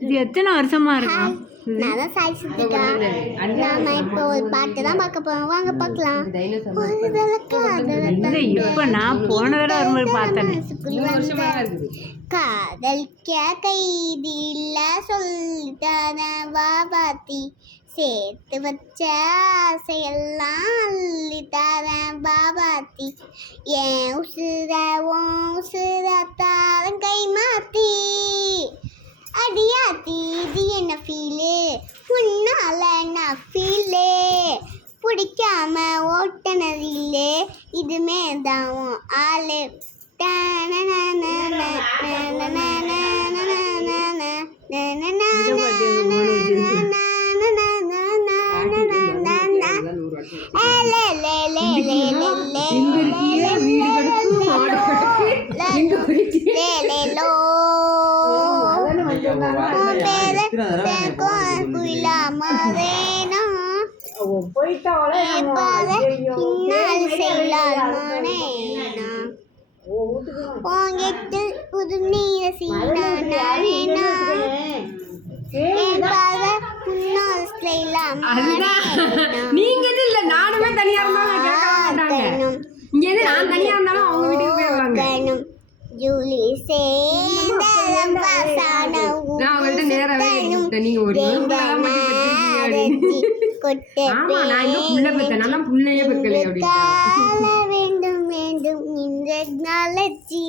இது எத்தனை வருஷமா இருக்கும் நான் தான் சாய் சித்திகா. நாம இப்போ ஒரு பாட்டு தான் பார்க்க போறோம். வாங்க பார்க்கலாம். இல்லை இப்போ நான் போன தடவை வரும்போது பார்த்தேன். மனசுக்குள் வந்த காதலிக்க கைதி இல்ல சொல்லிட்டான பாபாத்தி சேர்த்து வச்ச ஆசையெல்லாம் அள்ளித்தார பாபாத்தி ஏன் உசுர உசுர ஃபீலு உன்னால நான் ஃபீலு பிடிக்காம ஓட்டனதில்லே இதுமே தான் ஆளு இங்க இருக்கியே வீடு கிடக்கு மாடு புது நீர என் பாத ஸ்டைலாம் அதுதான். நீங்க இல்ல நானுமே தனியா இருந்தாலும் இங்க இருந்து நான் தனியா இருந்தாலும் அவங்க வீட்டுக்கு போயிடுவாங்க கணும் ஜூலி நான் அவங்கள்ட்ட கூப்பிட்டேன் நீங்க ஒரு ஆமா நான் இன்னும் புள்ள பெத்தேன். நான் தான் புள்ளையே பெக்கலையே அப்படின்னு வேண்டும் வேண்டும் இந்த நாளச்சி.